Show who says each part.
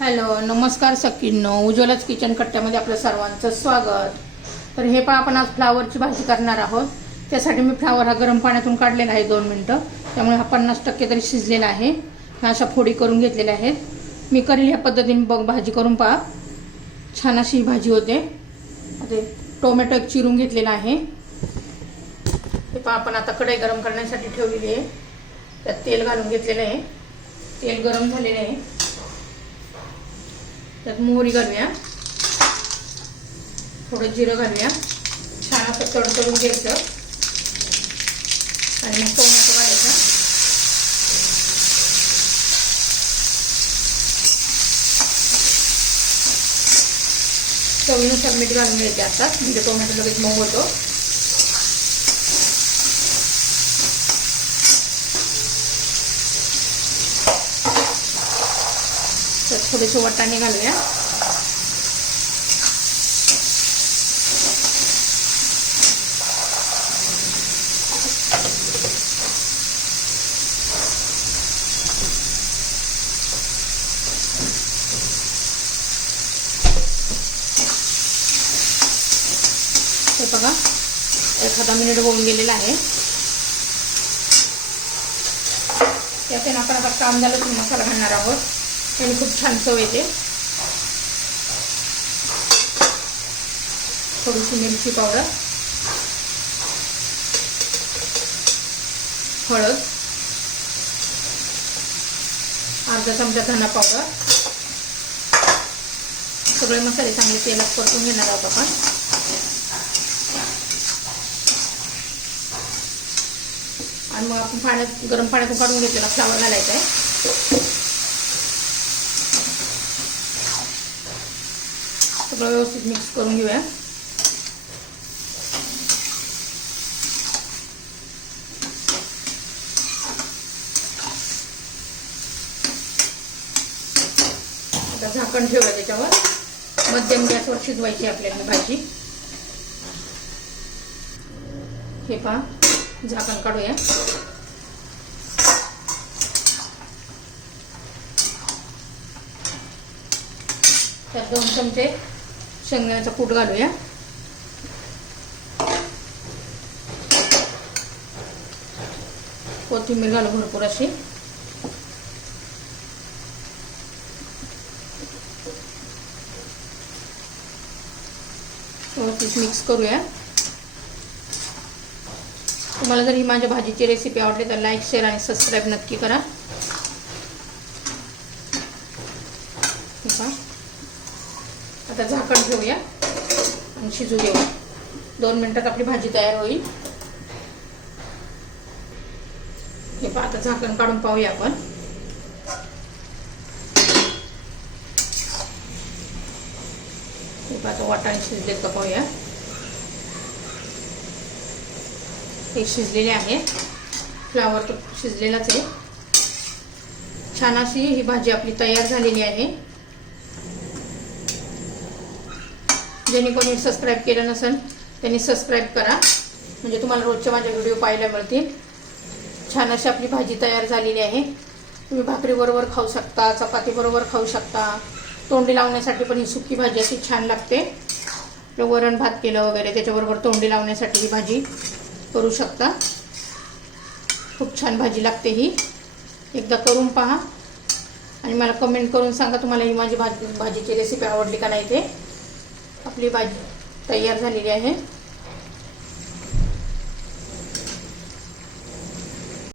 Speaker 1: Hello नमस्कार सखींनो. उज्ज्वलाच kitchen कट्ट्यामध्ये आपलं सर्वांचं स्वागत. तर हे पण आपण आज फ्लावरची भाजी करणार आहोत. त्यासाठी मी फ्लावर हा गरम पाण्यातून काढलेला आहे दोन मिनटं. त्यामुळे हा पन्नास टक्के तरी शिजलेला आहे. ह्या अशा फोडी करून घेतलेल्या आहेत. मी करेल ह्या पद्धतीने बघ भाजी करून पहा. छान अशी ही भाजी होते. ते टोमॅटो एक चिरून घेतलेला आहे. हे पहा आपण आता कढई गरम करण्यासाठी ठेवलेली आहे. त्यात तेल घालून घेतलेलं आहे. तेल गरम झालेलं आहे. त्यात मोहरी घालूया. थोडं जिरं घालूया. छान असं तडतडून घ्यायचं. आणि मग टोमॅटो घालायचा. चवीनुसार मीठ घालून घ्यायचे असतात म्हणजे टोमॅटो लगेच मऊ होतो. थोडेसे वटाणे घालूया. हे बघा एखादा मिनिट होऊन गेलेला आहे. त्याचे आपण आता कांदा लसूण मसाला घालणार आहोत. आणि खूप छान चव येते. थोडीशी मिरची पावडर. हळद. अर्धा चमचा धना पावडर. सगळे मसाले चांगले तेलात परतून घेणार आहोत आपण. आणि मग आपण पाण्यात गरम पाण्यातून काढून घेतलेला फ्लावर घालायचा आहे. सगळं व्यवस्थित मिक्स करून घेऊया. आता झाकण ठेवूया त्याच्यावर. मध्यम गॅसवर शिजवायची आपल्याला भाजी. हे पहा झाकण काढूया. त्यात दोन चमचे शेंगदाण्याचा कूट घालूया. कोथिंबीर घालू भरपूर अशी. व्यवस्थित मिक्स करूया. तुम्हाला जर ही माझ्या भाजीची रेसिपी आवडली तर लाईक शेअर आणि सबस्क्राईब नक्की करा. ठीक आहे. आता झाकण ठेवूया. आणि शिजू देऊ. दोन मिनिटात आपली भाजी तयार होईल. हे पहा आता झाकण काढून पाहूया आपण. हे आता वाटाणे शिजले का पाहूया. हे शिजलेले आहे. फ्लावर तर शिजलेलाच आहे. छान अशी ही भाजी आपली तयार झालेली आहे. ज्यांनी कोणी सबस्क्राईब केलं नसेल त्यांनी सबस्क्राईब करा. म्हणजे तुम्हाला रोजच्या माझ्या व्हिडिओ पाहायला मिळतील. छान अशी आपली भाजी तयार झालेली आहे. तुम्ही भाकरीबरोबर खाऊ शकता चपातीबरोबर खाऊ शकता. तोंडी लावण्यासाठी पण ही सुकी भाजी अशी छान लागते. वरण भात केलं वगैरे त्याच्याबरोबर तोंडी लावण्यासाठी ही भाजी करू शकता. खूप छान भाजी लागते ही. एकदा करून पहा. आणि मला कमेंट करून सांगा तुम्हाला ही माझी भाजी भाजीची रेसिपी आवडली का नाही ते. आपली भाजी तयार झालेली आहे.